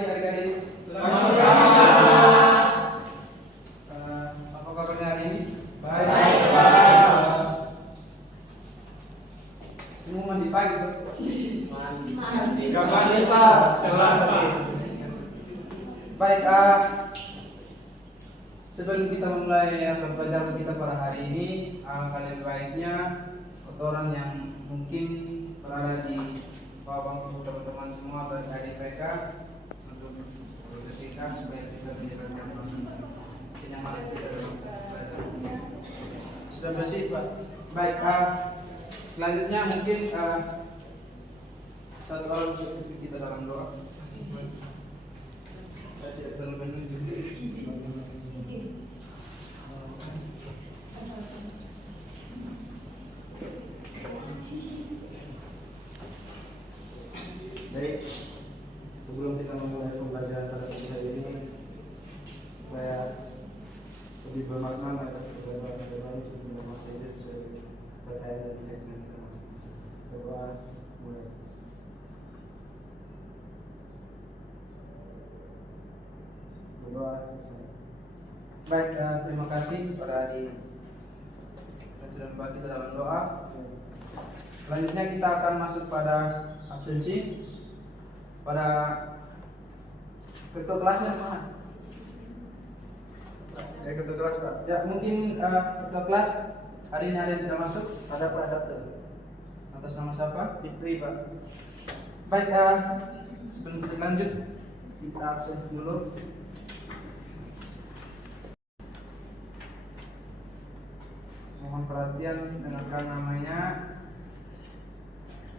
pagi adik-adik. Selamat pagi. Apa kabarnya hari ini? Baik, Pak. Semua mandi pagi, Pak? Mandi. Pak. Selamat. Baik, sebelum kita mulai pembelajaran kita pada hari ini, kalian baiknya orang yang mungkin berada di bawah bangku teman-teman semua atau adik mereka untuk bersihkan supaya kita menjalankan kenyamanan kita dalam belajar. Sudah bersih, Pak? Baik, selanjutnya mungkin satu orang kita dalam doa. Saya tidak terlalu menunggu. Baik, sebelum kita memulai pembelajaran pada pagi hari ini, supaya lebih bermakna, maka kita berdoa untuk menghormati saja sesuai kepercayaan dan keyakinan kita masing-masing. Berdoa mulai. Berdoa selesai. Baik, terima kasih kepada adik yang sudah membantu kita dalam doa. Selanjutnya kita akan masuk pada absensi. Pada ketua kelasnya mana? Ketua kelas, Pak. Ya, mungkin ketua kelas hari ini ada yang tidak masuk. Ada Pak Sabtu. Atas nama siapa? Fitri, Pak. Baik, sebelum kita lanjut, kita absensi dulu. Mohon perhatian, dengarkan namanya.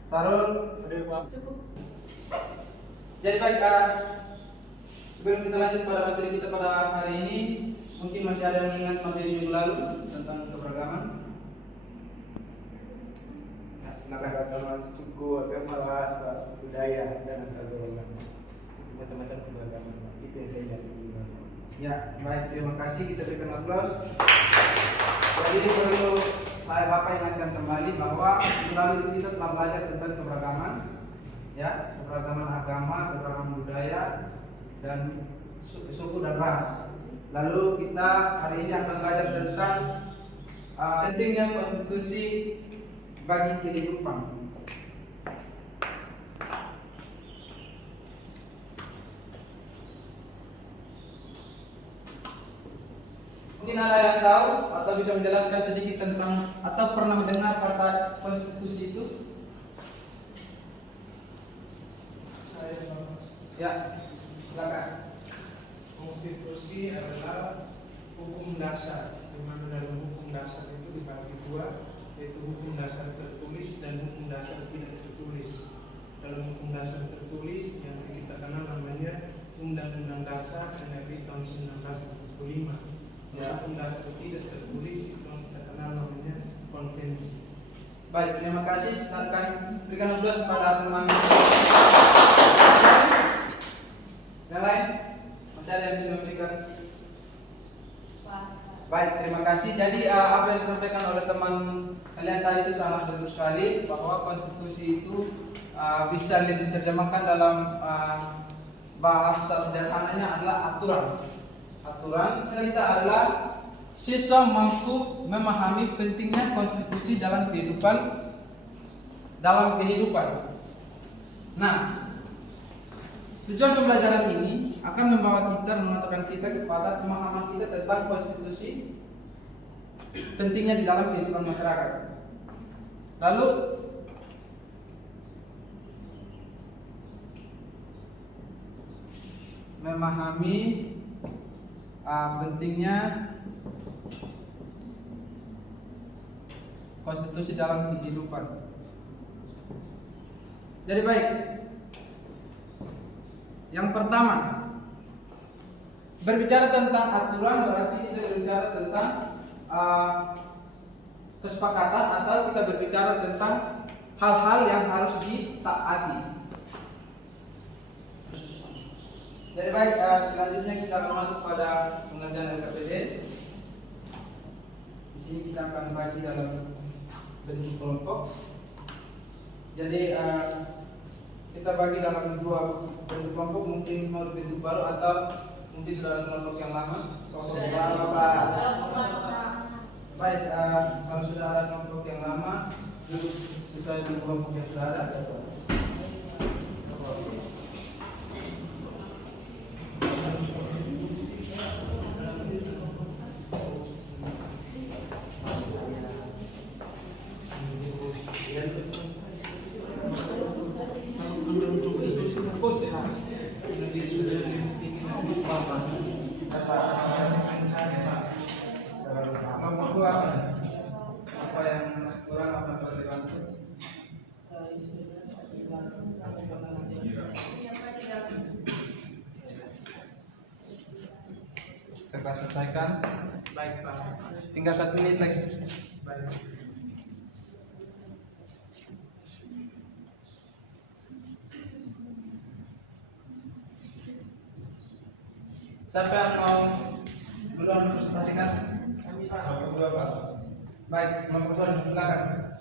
Sarul. Hadir, Pak. Cukup. Jadi baik, sebelum kita lanjut pada materi kita pada hari ini, mungkin masih ada yang mengingat materi minggu lalu tentang keberagaman. Nah, silakan teman suku, agama, ras, Pak, budaya dan antar golongan. Macam-macam keberagaman, Pak. Itu yang saya lihat. Ya, baik, terima kasih. Kita berikan aplaus. Jadi perlu saya Bapak ingatkan kembali bahwa minggu lalu itu kita telah belajar tentang keberagaman, ya, keberagaman agama, keberagaman budaya, dan suku dan ras. Lalu kita hari ini akan belajar tentang pentingnya konstitusi bagi kehidupan. Mungkin ada yang tahu atau bisa menjelaskan sedikit tentang atau pernah mendengar kata konstitusi itu? Ya, silakan. Konstitusi adalah hukum dasar, di mana dalam hukum dasar itu dibagi dua, yaitu hukum dasar tertulis dan hukum dasar tidak tertulis. Dalam hukum dasar tertulis yang kita kenal namanya Undang-Undang Dasar NRI tahun 1945. Ya. Hukum dasar tidak tertulis itu yang kita kenal namanya konvensi. Baik, terima kasih. Silakan berikan aplaus kepada teman. Yang lain? Masih ada yang bisa memberikan? Baik, terima kasih. Jadi apa yang disampaikan oleh teman kalian tadi itu sangat betul sekali, bahwa konstitusi itu bisa diterjemahkan dalam bahasa sederhananya adalah aturan. Aturan kita adalah siswa mampu memahami pentingnya konstitusi dalam kehidupan. Nah, tujuan pembelajaran ini akan membawa kita dan mengatakan kita kepada pemahaman kita tentang konstitusi, pentingnya di dalam kehidupan masyarakat. Lalu memahami pentingnya konstitusi dalam kehidupan. Jadi baik, yang pertama, berbicara tentang aturan berarti kita berbicara tentang kesepakatan atau kita berbicara tentang hal-hal yang harus ditaati. Jadi baik, selanjutnya kita akan masuk pada pengerjaan LKPD. Di sini kita akan bagi dalam bentuk kelompok. Jadi kita bagi dalam dua bentuk kelompok, mungkin mau bentuk baru atau mungkin sudah ada kelompok yang lama. Kelompok yang lama, Pak. Baik, kalau sudah ada kelompok yang lama, duduk sesuai dengan kelompok yang sudah ada. Kelompok dua apa yang kurang, apa yang perlu dibantu? Segera selesaikan. Baik Pak. Tinggal 1 menit lagi. Baik. Siapa yang mau duluan presentasikan? Kelompok dua, Pak. Baik, kelompok dua di belakang.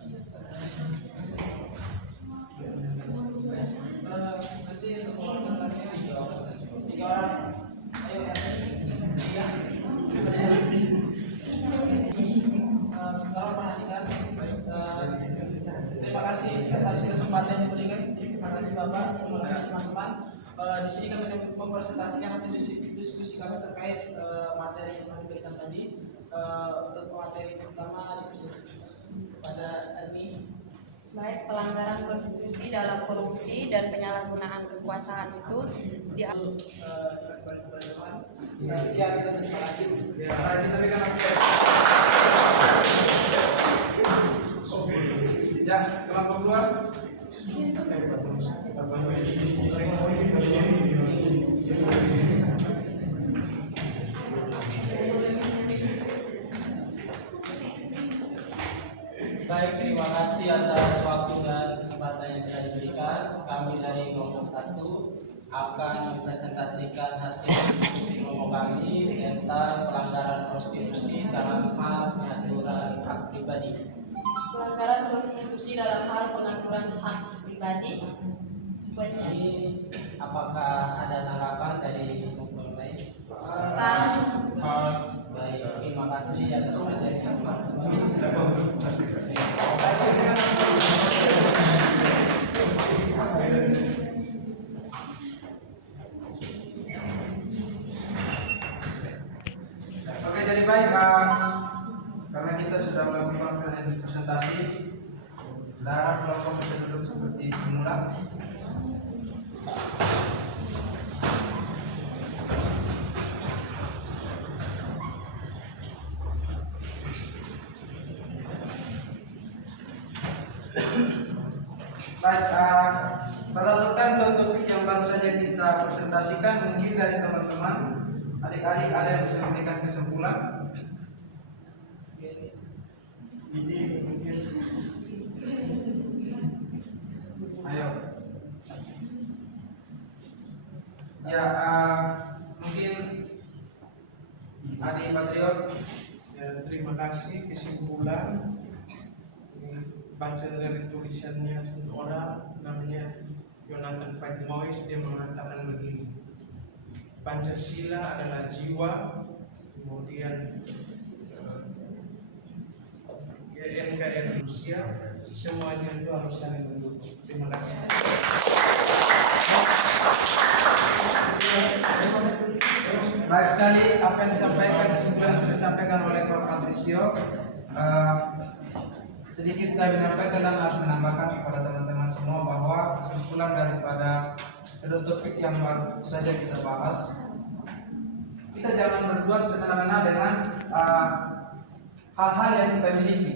Terima kasih atas kesempatan yang diberikan. Terima kasih Bapak, terima kasih teman-teman. Di sini kami mempresentasikan hasil diskusi kami terkait materi yang kami berikan tadi. Untuk materi pertama pada ini. Baik, pelanggaran konstitusi dalam korupsi dan penyalahgunaan kekuasaan itu Sekian, kita terima kasih. Kita berikan ya, kelompok dua. Baik, terima kasih atas waktu dan kesempatan yang telah diberikan. Kami dari kelompok 1 akan mempresentasikan hasil diskusi kelompok kami tentang pelanggaran konstitusi dalam hal pengaturan hak pribadi. pelanggaran konstitusi dalam hal pengaturan hak pribadi. Ini apakah ada tanggapan dari kelompok lain? Pas. Baik, terima kasih atas materi yang telah Oke, jadi baik, karena kita sudah melakukan presentasi, darah kelompok bisa duduk seperti semula. Baik, berdasarkan topik yang baru saja kita presentasikan, mungkin dari teman-teman adik-adik ada yang bisa memberikan kesimpulan. Ayo. Ya, mungkin adik Patriot. Ya, terima kasih. Kesimpulan baca dari tulisannya seseorang namanya Jonathan Moyes, dia mengatakan begini: Pancasila adalah jiwa, kemudian NKRI Rusia, semuanya itu harus saling mendukung. Terima kasih. Baik sekali apa yang disampaikan, kesimpulan yang disampaikan oleh Pak Patricio. Sedikit saya menyampaikan dan harus menambahkan kepada teman-teman semua bahwa kesimpulan daripada kedua topik yang baru saja kita bahas, kita jangan berbuat semena-mena dengan hal-hal yang kita miliki.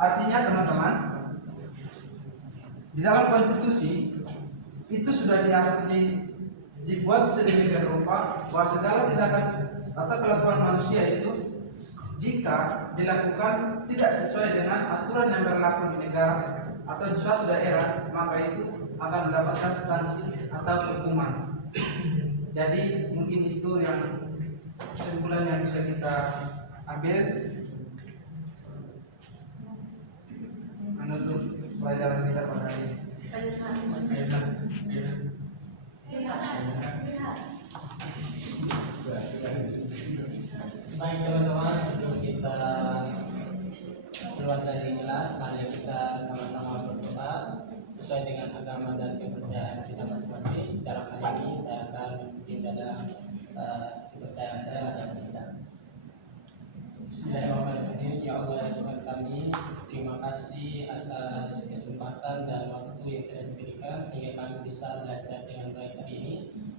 Artinya teman-teman, di dalam konstitusi itu sudah dibuat sedemikian rupa bahwa segala tindakan atau kelakuan manusia itu jika dilakukan tidak sesuai dengan aturan yang berlaku di negara atau di suatu daerah, maka itu akan mendapatkan sanksi atau hukuman. Jadi mungkin itu yang kesimpulan yang bisa kita ambil menutup pelajaran kita pada hari ini. Baik teman-teman, sebelum kita keluar dari kelas, mari kita sama-sama berdoa sesuai dengan agama dan kepercayaan kita masing-masing. Dalam hal ini saya akan mengikuti dalam kepercayaan saya ada Islam. Bismillahirrahmanirrahim. Ya Allah, Tuhan kami, terima kasih atas kesempatan dan waktu yang telah diberikan sehingga kami bisa belajar dengan baik hari ini.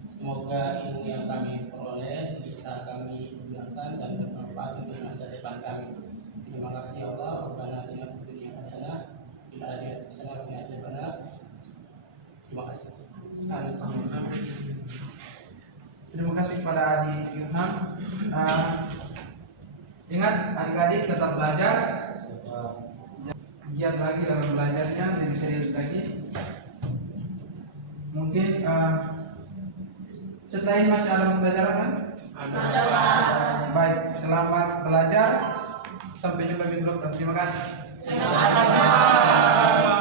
Semoga ilmu yang kami peroleh bisa kami gunakan dan bermanfaat untuk masa depan kami. Terima kasih ya Allah. Rabbana atina fid dunya hasanah wa fil akhirati hasanah wa qina adzabannar. Terima kasih. Amin. Terima kasih kepada adik Ilham. Ingat adik-adik tetap belajar, giat lagi dalam belajarnya, lebih serius lagi. Mungkin setelah ini masih ada pembelajaran kan? Ada. Baik, selamat belajar. Sampai jumpa minggu depan. Terima kasih. Terima kasih.